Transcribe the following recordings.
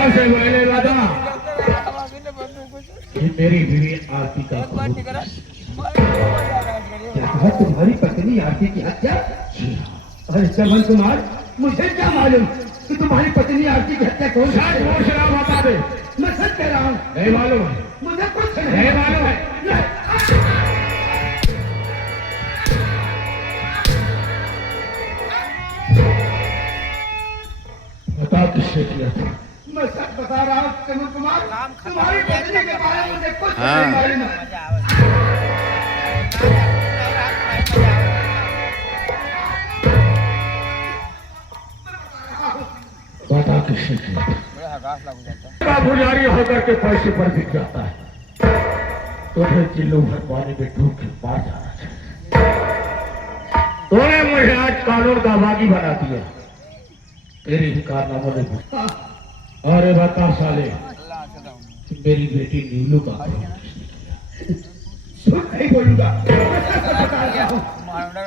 ध्यान से बोले दादा, मेरी बीवी आरती का तुम्हारी पत्नी आरती की हत्या? अरे चमन कुमार, मुझे क्या मालूम कि तुम्हारी पत्नी आरती की हत्या कौन बता दे। मैं सच कह रहा हूँ, नहीं मालूम है, मुझे कुछ नहीं मालूम है। बता किससे किया था? मैं सच बता रहा हूँ चमन कुमार, तुम्हारी पत्नी के बारे में मुझे कुछ नहीं मालूम है। बता किससे किया? पुजारी होकर के पैसे पर बिक जाता है, तुझे चिल्लू भर पानी में डूब के मार जाना चाहिए। तूने मुझे आज कानून का बागी बना दिया, तेरी ही कारनामों ने। अरे बता साले, मेरी बेटी नीलू का नहीं बोलूंगा,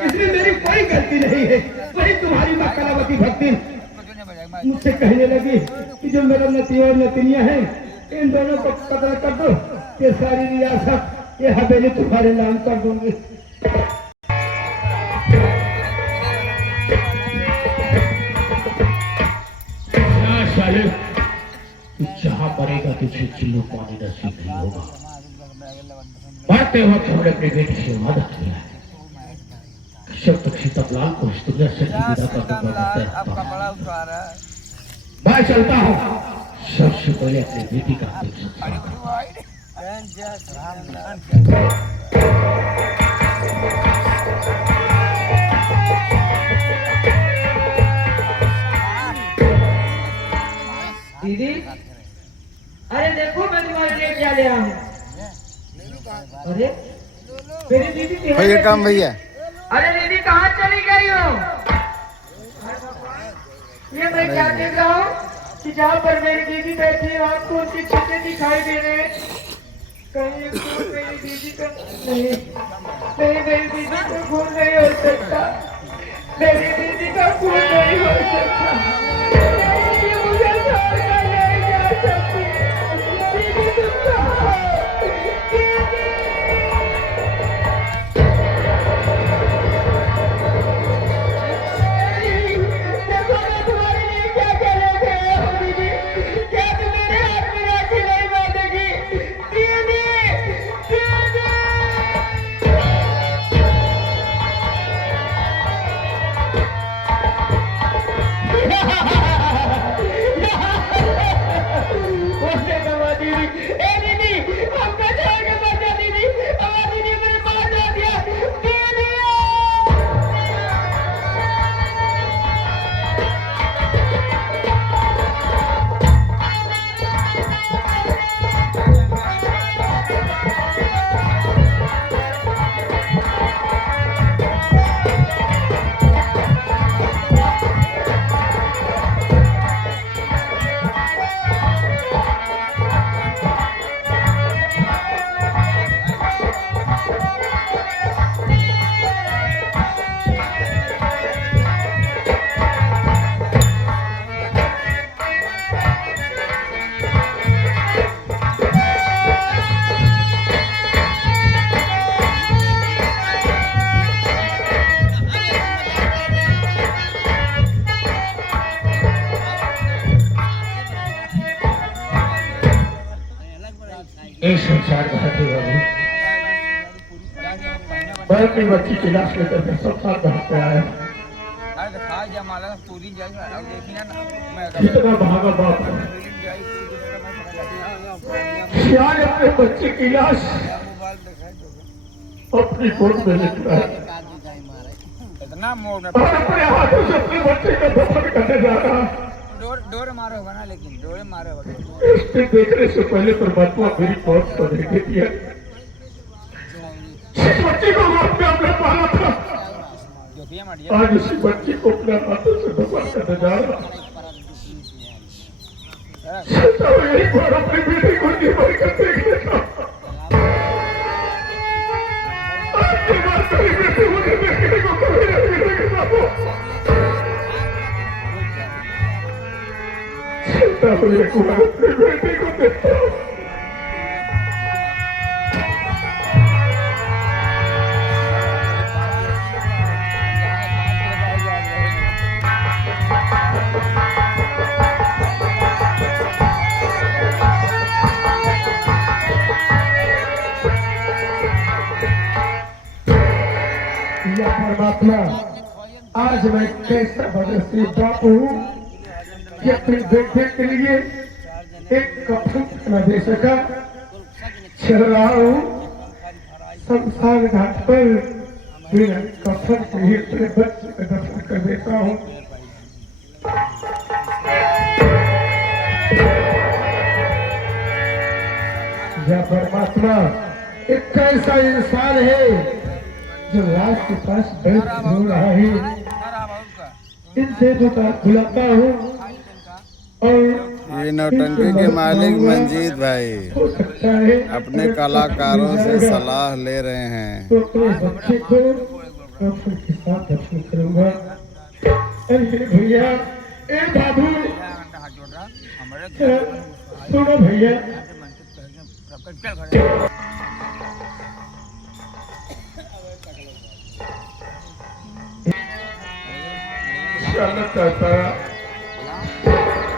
इसमें मेरी कोई गलती नहीं है। वही तुम्हारी माँ कलावती भक्ति मुझसे कहने लगी कि जो मेरा नती और नतनियां हैं, इन दोनों को कत्ल कर दो, ये सारी रियासत, ये हवेली तुम्हारे नाम कर दूंगी। साले, तू जहाँ पड़ेगा तुझे चिल्लू पानी नसीब नहीं होगा। मरते वक्त हमने अपनी बेटी से वादा किया है, जब तक सीतालाल को इस दुनिया से विदा कर दूंगा। मैं चलता हूँ, सबसे पहले अपनी बेटी का दीदी, अरे देखो मैं तुम्हारे लिए क्या ले आया हूँ। अरे मेरी दीदी भैया काम भैया। अरे दीदी कहाँ चली गई हो? ये मैं क्या देख रहा हूँ कि जहाँ पर मेरी दीदी बैठी है आपको उनकी छतें दिखाई दे रहे हैं। कहीं मेरी दीदी का नहीं, मेरी दीदी का खून नहीं हो सकता, मेरी दीदी का खून नहीं हो सकता। मुझे छोड़कर नहीं जा सकती दीदी, तुम कहाँ हो? संसार बहते बाबू, मैं अपनी बच्ची की लाश लेकर के सब साल बहते आया। कितना भागा बाप श्यान अपने बच्चे की लाश अपनी गोद में लेकर आया और अपने हाथों से अपने बच्चे का दफन करने जा रहा। डोर मारो होगा ना, लेकिन डोर मारो होगा। इससे देखने से पहले परमात्मा मेरी मौत को देखे दिया। इस बच्ची को अपने अपने पाला था, आज इसी बच्ची को अपने हाथों से दफन करने जा रहा। एक बार अपनी बेटी को जी भर कर देख लेता, आपकी बात मेरी बेटी मुझे देखने को कभी नहीं मिलेगा। तो एक बार अपने बेटे को देखो। या परमात्मा, आज मैं कैसा बदनसीब बाप हूँ कि अपने बेटे के लिए एक कफन न दे सका। चल रहा हूँ शमशान घाट पर, बिना कफन के ही अपने बच्चे का दफन कर देता हूँ। या परमात्मा, एक कैसा इंसान है जो लाश के पास बैठ रो रहा है। इनसे बुलाता हूँ और ये नौटंकी के मालिक मंजीत भाई हो सकता है अपने कलाकारों से सलाह ले रहे हैं। तो अपने बच्चे को कफन के साथ दफन करूंगा। अरे भैया, ए बाबू, सुनो भैया,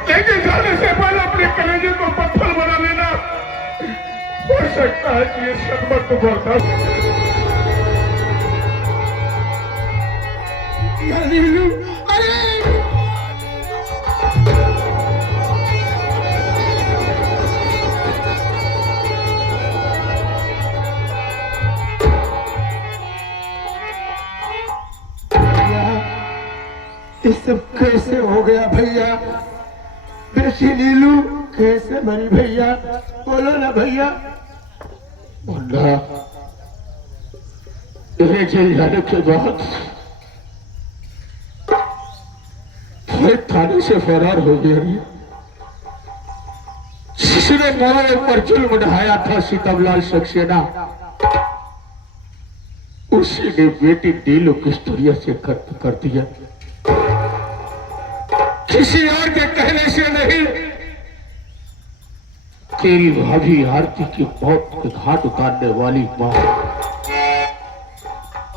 लेकिन जाने से पहले अपने कलेजे को पत्थर बना लेना। हो सकता है कि ये सदमा तो बर्दाश्त। अरे ये सब कैसे हो गया भैया? बेटी नीलू कैसे मरी भैया? बोलो ना भैया। मुन्ना, तेरे जेल जाने के बाद फिर थाने से फरार हो गया। जिसने मोरे पर जुल्म ढाया था सितमलाल सक्सेना, उसी ने बेटी नीलू किस्तूरिया से कत्ल कर दिया। किसी और के कहने से नहीं, तेरी भाभी आरती की मौत के घाट उतारने वाली मां,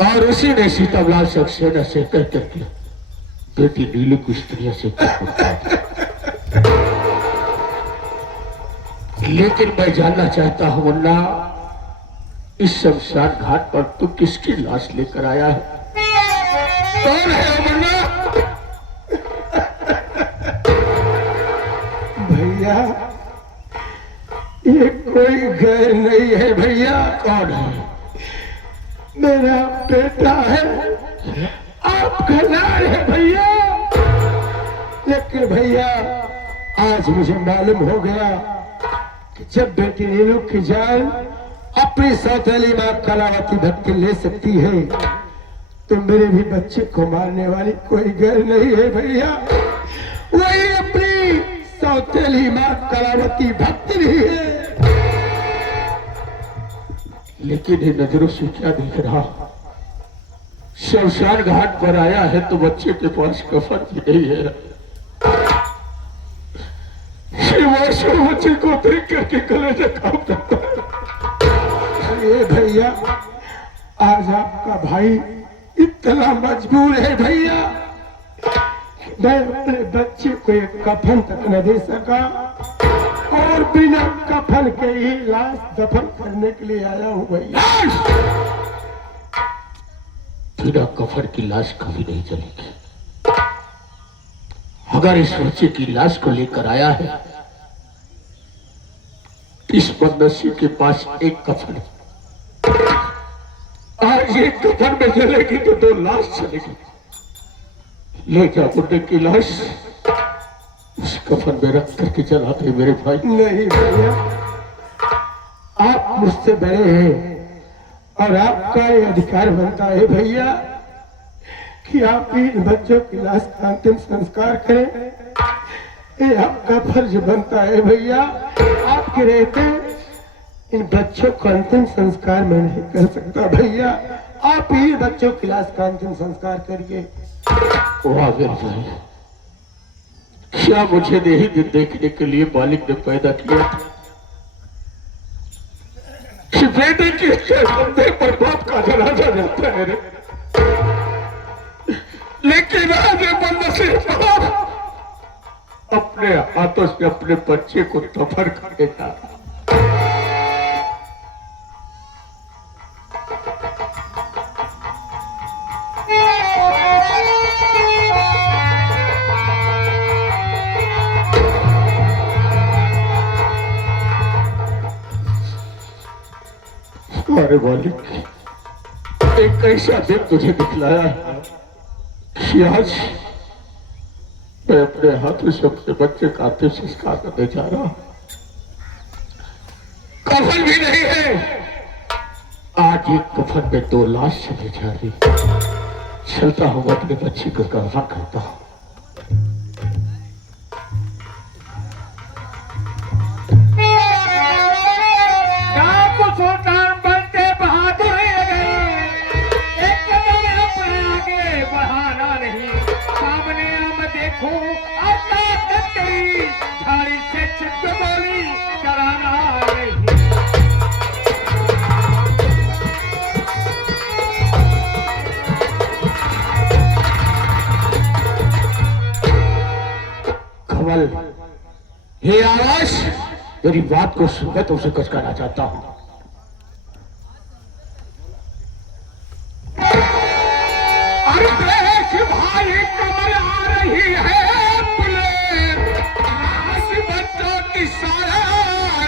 और उसी ने सीतामलाल सक्सेना से कह करके बेटी नीलू किस्तूरिया से लेकिन मैं जानना चाहता हूं मुन्ना, इस शमशान घाट पर तू किसकी लाश लेकर आया है? कौन है मुन्ना? भैया, ये कोई गैर नहीं है भैया। कौन है? मेरा बेटा है, आपका लाल है भैया। लेकिन भैया, आज मुझे मालूम हो गया कि जब बेटी नीलू की जान अपनी सौतेली मां कलावती भक्ति ले सकती है, तो मेरे भी बच्चे को मारने वाली कोई गैर नहीं है भैया। वही अपनी सौतेली मां कलावती भक्ति नहीं है। लेकिन ये नजरों से क्या दिख रहा? शमशान घाट पर आया है तो बच्चे के पास कफन भी नहीं है। बच्चे को देख करके कलेजा कांप जाता है। ये भैया, आज आपका भाई इतना मजबूर है भैया, मैं अपने बच्चे को एक कफन तक न दे सका, और बिना कफन के ही लाश दफन करने के लिए आया हूँ भैया। बिना कफन की लाश कभी नहीं चलेगी। अगर इस बच्चे की लाश को लेकर आया है, इस बदनसीब के पास एक कफन है। आज एक कफन में चलेगी तो दो लाश चलेगी। ले जा बुड्ढे की लाश, उस कफन में रख करके चलाते मेरे भाई। नहीं भैया, आप मुझसे बड़े हैं और आपका ये अधिकार बनता है भैया कि आप भी इन बच्चों की लाश का अंतिम संस्कार करें। ये आपका फर्ज बनता है भैया। आपके रहते इन बच्चों का अंतिम संस्कार मैं नहीं कर सकता भैया। आप ही बच्चों की लाश का अंतिम संस्कार करिए। वाह मेरे भाई, क्या मुझे नहीं दिन देखने के लिए मालिक ने पैदा किया था कि बेटे के कंधे पर बाप का जनाजा जाता है रे। लेकिन आज ये बदनसीब अपने हाथों से अपने बच्चे को दफन कर देता। हमारे मालिक एक ऐसा दिन तुझे दिखलाया है कि आज मैं अपने हाथों से अपने बच्चे का अंतिम संस्कार करने जा रहा हूं। कफन भी नहीं है। आज एक कफन में 2 लाश चले जा रही। चलता हूं अपने बच्चे को कफन करता हूं। हे आवाज, मेरी बात को सुनकर तुमसे कुछ कहना चाहता हूं। अरे देख भाई, कमल आ रही है बुलेट, लाश बच्चों की साया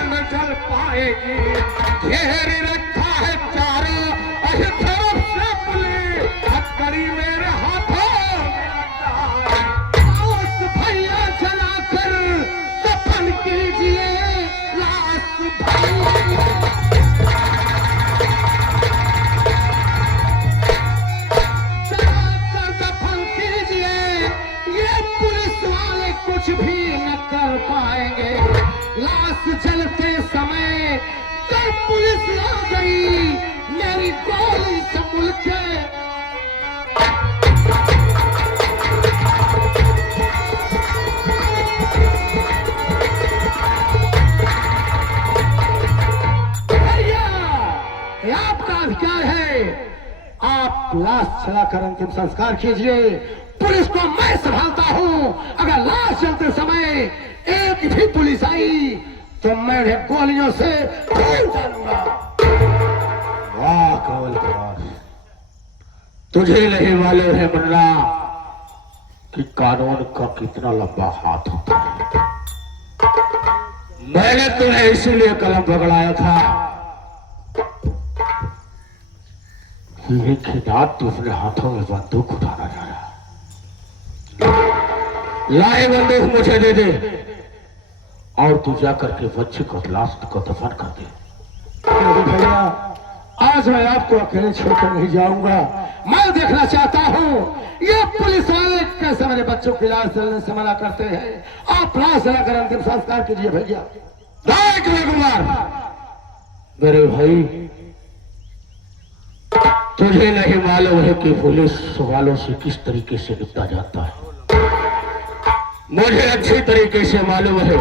न जल पाएगी। घेर रखा है चारों तरफ से बुलेट, हथकड़ी मेरे हाथों भैया जलाकर दफन कीजिए लाश जलाकर दफन कीजिए। ये पुलिस वाले कुछ भी न कर पाएंगे। लाश जलते समय जब पुलिस आ गई, मेरी गोली से मुलके आपका अधिकार है, आप लाश चलाकर अंतिम संस्कार कीजिए। पुलिस को मैं संभालता हूं। अगर लाश चलते समय एक भी पुलिस आई तो मैं उन्हें गोलियों से तोड़ डालूंगा। वाह कवल प्रकाश, तुझे नहीं मालूम है मुन्ना कि कानून का कितना लंबा हाथ होता है। मैंने तुम्हें इसीलिए कलम पकड़ाया था एक रात तू अपने हाथों में बंदूक उठाना जा रहा। लाए बंदूक मुझे दे दे और तू जाकर के बच्चे को लाश को दफन कर दे। भैया, आज मैं आपको अकेले छोड़कर नहीं जाऊंगा। मैं देखना चाहता हूँ ये पुलिस वाले कैसे मेरे बच्चों की लाश जलने से मना करते हैं। आप लाश जलाकर अंतिम संस्कार कीजिए भैया। कुमार, मेरे भाई, तुझे नहीं मालूम है कि पुलिस वालों से किस तरीके से निपटा जाता है। मुझे अच्छी तरीके से मालूम है।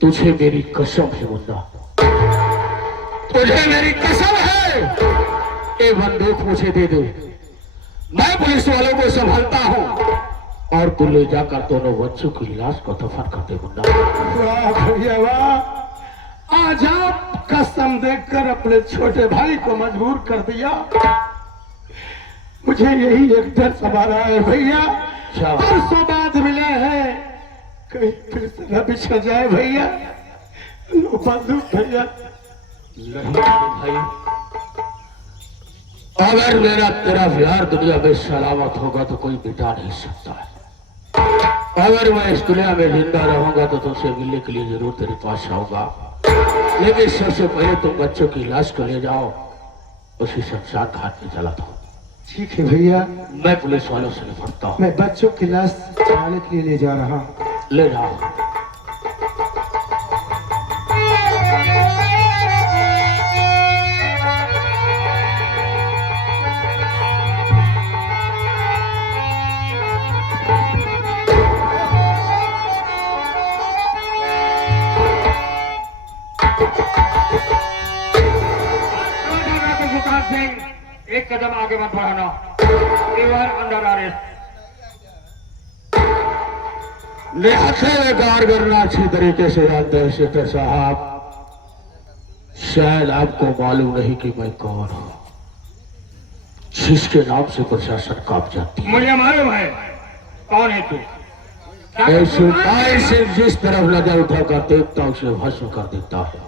तुझे मेरी कसम है मुन्ना, तुझे मेरी कसम है। ये बंदूक मुझे दे दे, मैं पुलिस वालों को संभालता हूँ और तू ले जाकर दोनों बच्चों की लाश को दफन कर दे मुन्ना। वाह भैया वाह, आज आप कसम देकर अपने छोटे भाई को मजबूर कर दिया। मुझे यही एक डर समा रहा है भैया, परसों बाद मिले हैं, कहीं फिर से न बिछड़ जाए भैया। लो बंदूक भैया। भाई, अगर मेरा तेरा प्यार दुनिया में सलामत होगा तो कोई मिटा नहीं सकता है। अगर मैं इस दुनिया में जिंदा रहूंगा तो तुमसे मिलने के लिए जरूर तेरे पास आऊंगा। लेकिन सबसे पहले तुम बच्चों की लाश को ले जाओ, उसी शमशान घाट में जला दो। ठीक है भैया, मैं पुलिस वालों से निपटता हूँ। मैं बच्चों की लाश जलाने के लिए ले जा रहा हूँ। ले जाओ। सिंह एक कदम आगे मत बढ़ाना। You are under arrest. कार करना अच्छी तरीके से जानते हैं सेठ साहब। शायद आपको मालूम नहीं कि मैं कौन हूँ, जिसके नाम से प्रशासन कांप जाती है। मुझे मालूम है कौन है तू। से जिस तरफ नजर उठाकर देखता हूँ उसे भस्म कर देता है।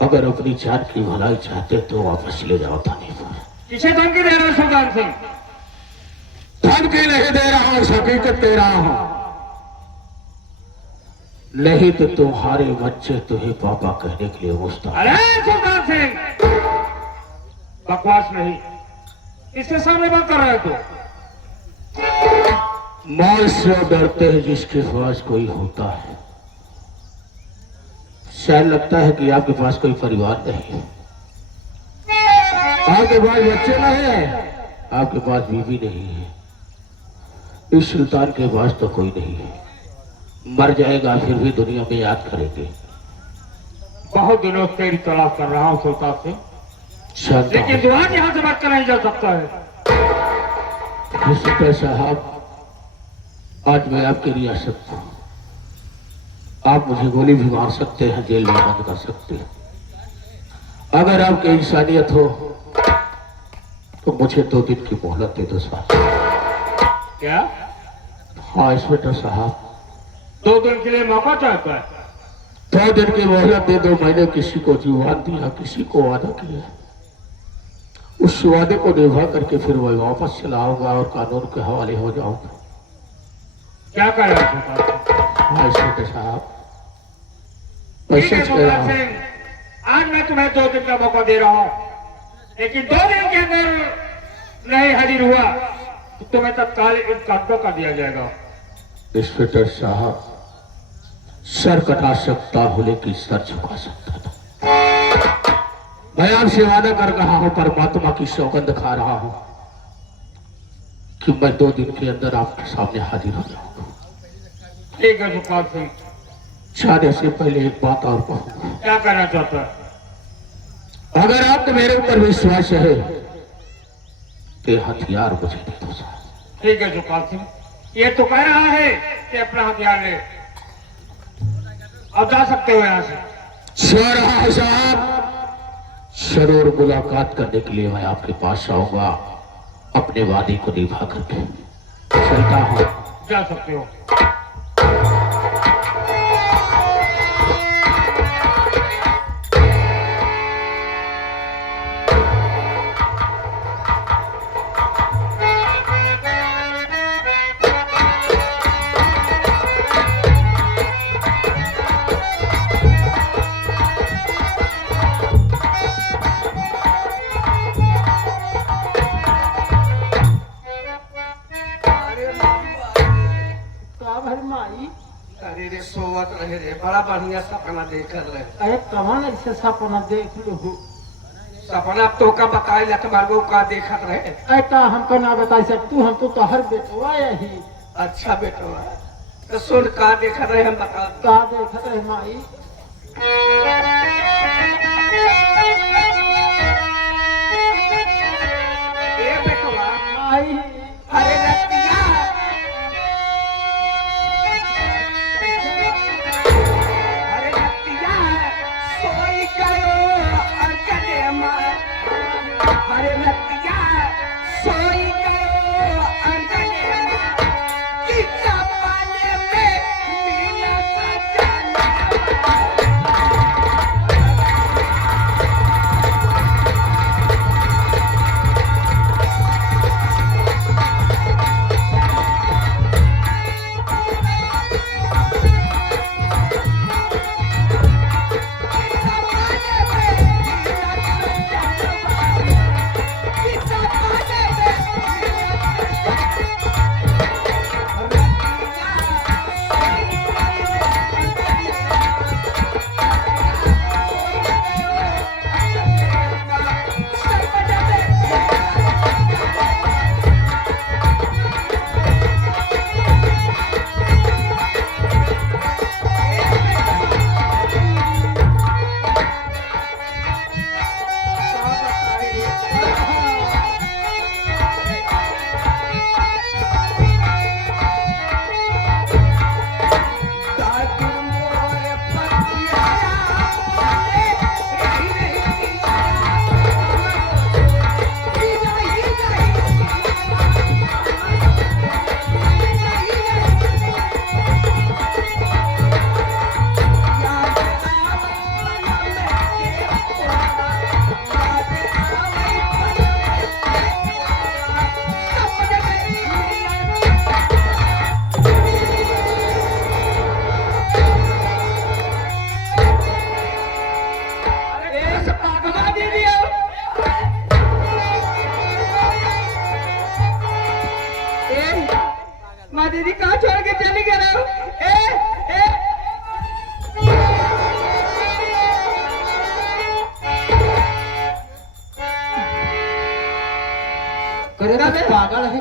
अगर अपनी जान की भलाई चाहते तो वापस ले जाओ थाने पर। किसे धमकी दे रहे हो सुल्तान सिंह? धमकी नहीं दे रहा हूँ, हकीकत दे रहा हूँ। नहीं तो तुम्हारे बच्चे तुम्हें पापा कहने के लिए मुस्ताद। अरे सुल्तान सिंह, बकवास नहीं, इसके सामने बात कर रहे हो। मौत से डरते हैं जिसके पास कोई होता है। शायद लगता है कि आपके पास कोई परिवार नहीं है, आपके पास बच्चे नहीं है, आपके पास बीवी नहीं है। इस सुल्तान के पास तो कोई नहीं है, मर जाएगा फिर भी दुनिया में याद करेंगे। बहुत दिनों से तेरी तलाश कर रहा हूँ सुल्तान सिंह, लेकिन दुआ यहाँ से बात कर नहीं जा सकता है। साहब, आज मैं आपकी रियासत हूँ। आप मुझे गोली भी मार सकते हैं, जेल में बंद कर सकते हैं। अगर आपकी इंसानियत हो तो मुझे 2 दिन की मोहलत दे दो साहब। क्या? हाँ इंस्पेक्टर साहब, 2 दिन के लिए मौका चाहता है? 2 दिन की मोहलत दे दो। मैंने किसी को जुबान दिया, किसी को वादा किया, उस वादे को निभा करके फिर मैं वापस चला आऊंगा और कानून के हवाले हो जाऊंगा। क्या कर रहे हो? हाँ इंस्पेक्टर साहब, ठीक है सुल्तान सिंह, आज मैं तुम्हें 2 दिन का मौका दे रहा हूँ, लेकिन 2 दिन के अंदर नहीं हाजिर हुआ तो तुम्हें तत्काल इनकाउंटर कर दिया जाएगा। इंस्पेक्टर साहब, सर कटा सकता हूँ लेकिन सर झुका सकता था। मैं आपसे वादा कर रहा हूँ, परमात्मा की सौगंध खा रहा हूँ कि मैं 2 दिन के अंदर आपके सामने हाजिर हो जाऊंगा। ठीक है सुल्तान सिंह, जाने से पहले एक बात और कहूंगा। क्या करना चाहता है? अगर आपको मेरे ऊपर विश्वास है तो हथियार मुझे दे दो साहब। ठीक है सुल्तान सिंह, ये तो कह रहा है कि अपना हथियार ले, अब जा सकते हो यहाँ से। साहब, जरूर मुलाकात करने के लिए मैं आपके पास आऊंगा, अपने वादे को निभा करके चलता हूँ। जा सकते हो। अरे रे सोवत रहे रे, बड़ा बढ़िया सपना देख रहे। अरे कौन ऐसे सपना देख लो? सपना तो का बताई ला तुम्हारे का देखत रहे। ऐसा हमको ना बता सकतू, हम तो हर बेटवा यही। अच्छा बेटो, तो सुन का देखत रहे, हम बता। का देखत रहे माई? ए बेटवा, आई अरे रतिया, अरे रतिया सोई गयो अंकने मां। अरे रतिया सोई गयो अंकने मां, कि सपने में मीना सजना।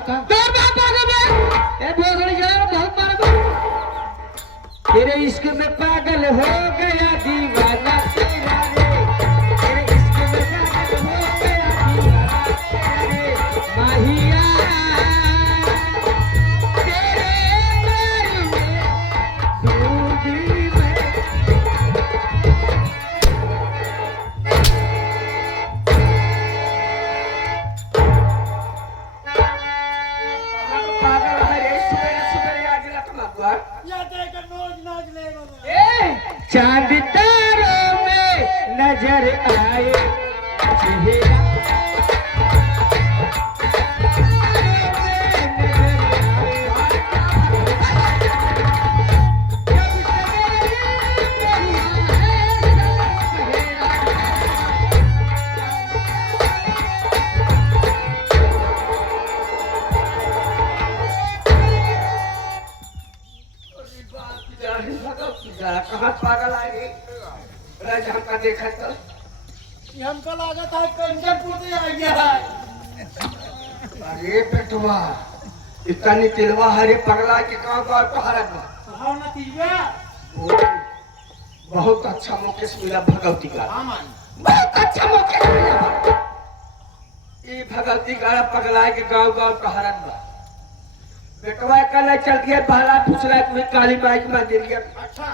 का तोर बाप आ गए ए भोसड़ी जाए बहुत मारा तेरे इश्क में पागल हो गया दीवाना तेरा रे तेरे इश्क में पागल हो गया दीवाना तेरा रे माहिया तेरे प्यार में डूबी मैं पागल है रे सुबह सुबह आज रात में हुआ चांद तारों में नजर आए चेहरा कहाँ पागल आए राज हमका देखा तो हमका लागत है कंचनपुर से आ गया है अरे पेटवा इतना निकलवा हरे पगला के कहाँ गाँव पहाड़ हाँ नतीजा बहुत अच्छा मौके से मिला भगवती का बहुत अच्छा मौके से मिला ये भगवती का पगला के गाँव गाँव पहाड़ बेटवा कल चल गया पहला फुसला तुम्हें काली माई के मंदिर गया अच्छा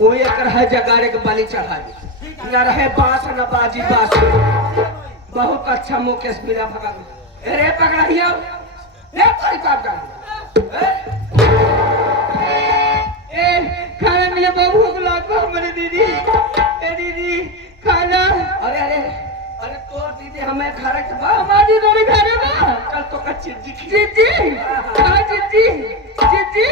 वही एक है जगारे के बलि चढ़ा न रहे बांस न बाजी बांस बहुत अच्छा मौके से मिला भगवान अरे पकड़िया ले कोई काम कर ए खाना मिले बहुत भूख लगा हमारी दीदी ए दीदी खाना अरे अरे अरे तो दीदी हमें घर के हमारी दीदी घर में कल तो कच्ची जीजी हाँ जीजी जीजी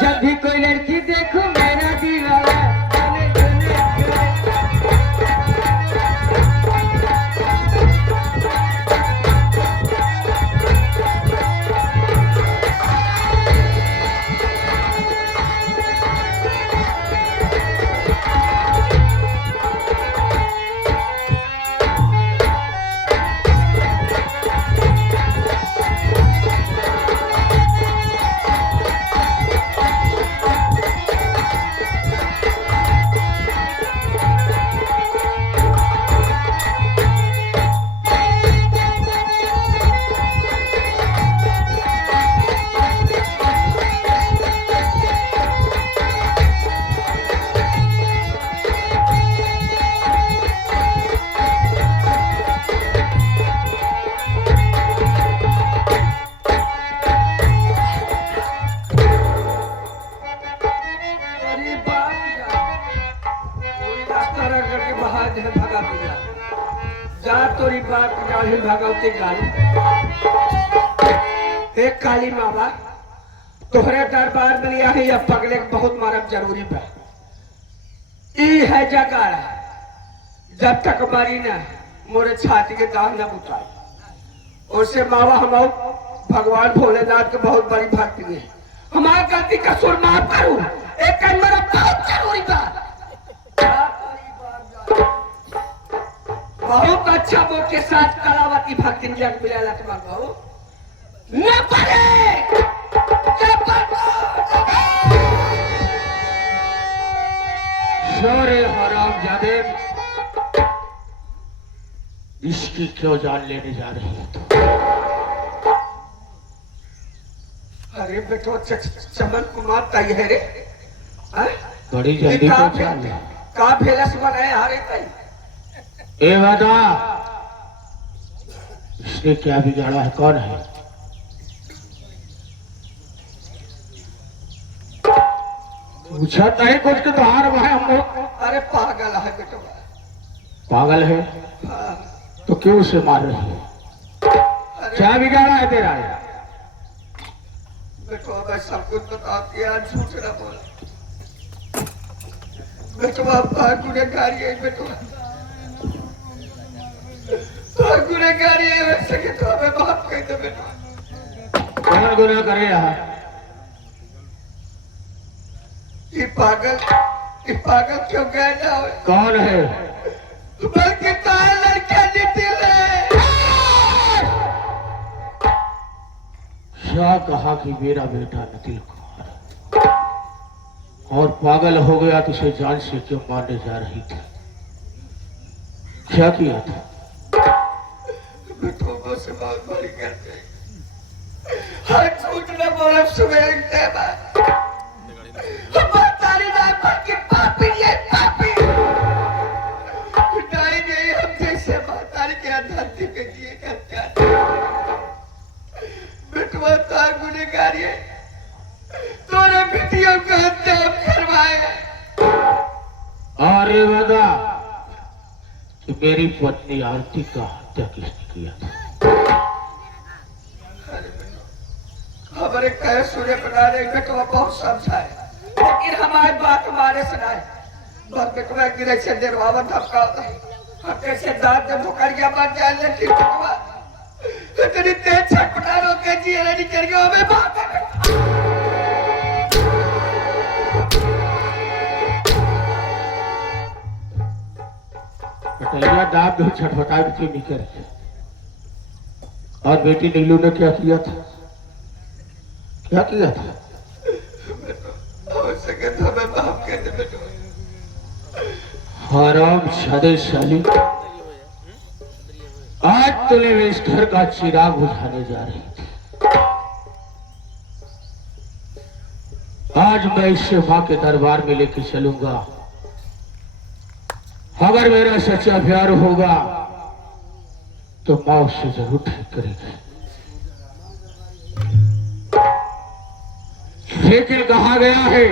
जब भी कोई लड़की देखूं मेरा दीवाना भगवती गाड़ी एक काली मावा तोहरे दरबार में लिया है या पगले बहुत मारब जरूरी बा ई है जगाड़ जब तक मरी ना मोरे छाती के दाग न बुताई उससे मावा हम भगवान भोलेनाथ के बहुत बड़ी भक्ति है हमारी गलती का सुर माफ करूं एक मेरा बहुत जरूरी बा बहुत अच्छा वो के साथ कलावती भक्ति जग मिला लक्ष्मण बाबू न पड़े सोरे हराम जादे इसकी क्यों जान लेने जा रही है तो अरे बेटो चमन कुमार तय है रे बड़ी जल्दी पहुंचा ले का भेलस बनाए हारे तय ए बता इसने क्या बिगाड़ा है कौन है पूछा नहीं कुछ के तो हार वहां हम लोग अरे पागल है बेटो पागल है हाँ। तो क्यों उसे मार रही है क्या बिगाड़ा है तेरा बेटो मैं सब कुछ बता दिया झूठ न बोला बेटो आप गुनहगारी है बेटो गुनहगारी है वैसे कि तो हमें माफ कर दो बेटो कौन गुनाह करे रहा ये पागल क्यों गया ना कौन है बल्कि तार लड़का नितिल है। क्या कहा कि मेरा बेटा नितिल कुमार और पागल हो गया तो उसे जान से क्यों मारने जा रही थी? क्या किया था? बेटों से बहुत बड़ी करते हर झूठ न बोला सुबह तारी दाई पर की पापी ये पापी नहीं नहीं हम जैसे मातारी के धरती पे जिए करते बेटवा तार गुनेगारी है तोरे बेटियों को हत्या करवाए। अरे बता कि मेरी पत्नी आरती का हत्या किसने किया था? हमारे कहे सूर्य बना रहे बेटवा बहुत समझाए लेकिन हमारी बात हमारे सुनाए बस बेटवा गिरे से निर्वावन धमका हम कैसे दांत जब भुकरिया बन जाए लेकिन बेटवा इतनी तेज छटपटा रोके जी नहीं करियो हमें बात है। कटैया दाब जो छटपटा क्यों नहीं करी? और बेटी नीलू ने क्या किया था? क्या किया था? हराम शादे शाली, आज तूने इस घर का चिराग बुझाने जा रही थी। आज मैं इसे मां के दरबार में लेके चलूंगा। अगर मेरा सच्चा प्यार होगा तो मां उससे जरूर ठीक करेगी। लेकिन कहा गया है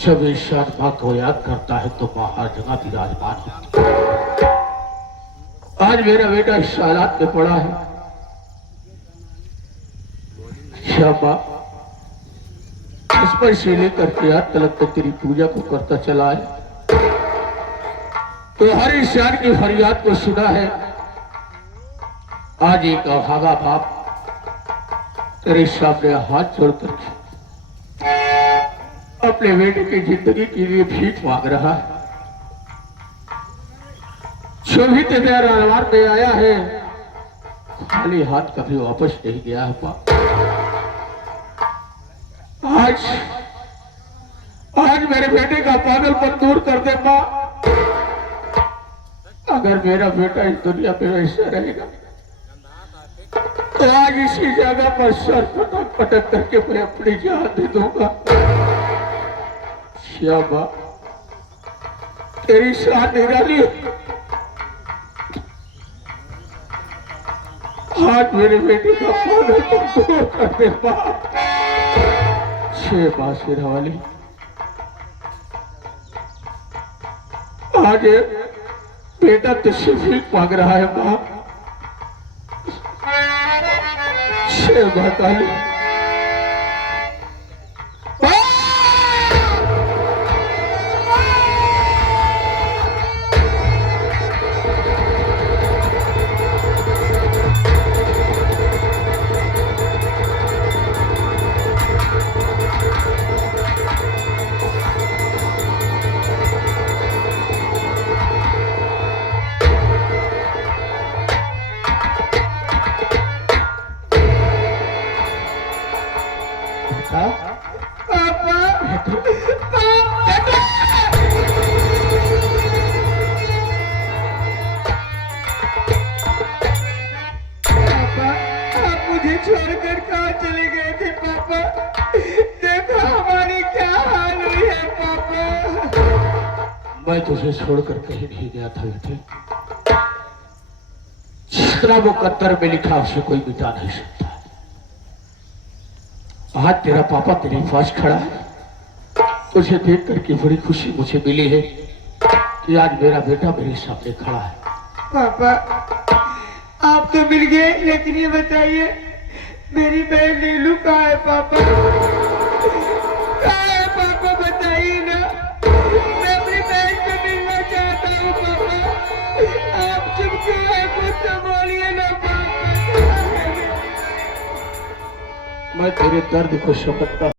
जब इंसान मां को याद करता है तो मां हर जगह विराजमान होती है। आज मेरा बेटा इस हालात में पड़ा है। क्या मां इस पर से लेकर के आज तलक तक तेरी पूजा को करता चला है तो हर इंसान की फरियाद को सुना है। आज एक अभागा बाप तेरे सामने हाथ जोड़कर अपने बेटे की जिंदगी के लिए भीख मांग रहा है। जो भी तेरे दरबार में आया है खाली हाथ कभी वापस नहीं गया है बाप। आज मेरे बेटे का पागलपन दूर कर दे मां। अगर मेरा बेटा इस दुनिया पे वैसा रहेगा तो आज इसी जगह पर सर पटक पटक करके मैं अपनी जान दे दूंगा। श्यामा तेरी शान निराली, आज मेरे बेटे का पागलपन दूर कर दे मां। छह बासिर वाली आज बेटा तुझसे भीख मांग रहा है मां। शेर काली छोड़कर कहाँ चले गए थे पापा? देखो हमारी क्या हाल हुई है पापा। मैं तुझे छोड़कर कहीं नहीं गया था बेटे। जितना मुकद्दर में लिखा उसे कोई मिटा नहीं सकता। आज तेरा पापा तेरे पास खड़ा है। तुझे देख करके बड़ी खुशी मुझे मिली है कि आज मेरा बेटा मेरे सामने खड़ा है। पापा आप तो मिल गए लेकिन ये बताइए मेरी बहन नीलू कहाँ है पापा? कहाँ है पापा बताइए ना। मैं अपनी बहन से मिलना चाहता हूँ पापा। आप चुप क्यों है? कुछ तो बोलिए ना पापा। मैं तेरे दर्द को समझता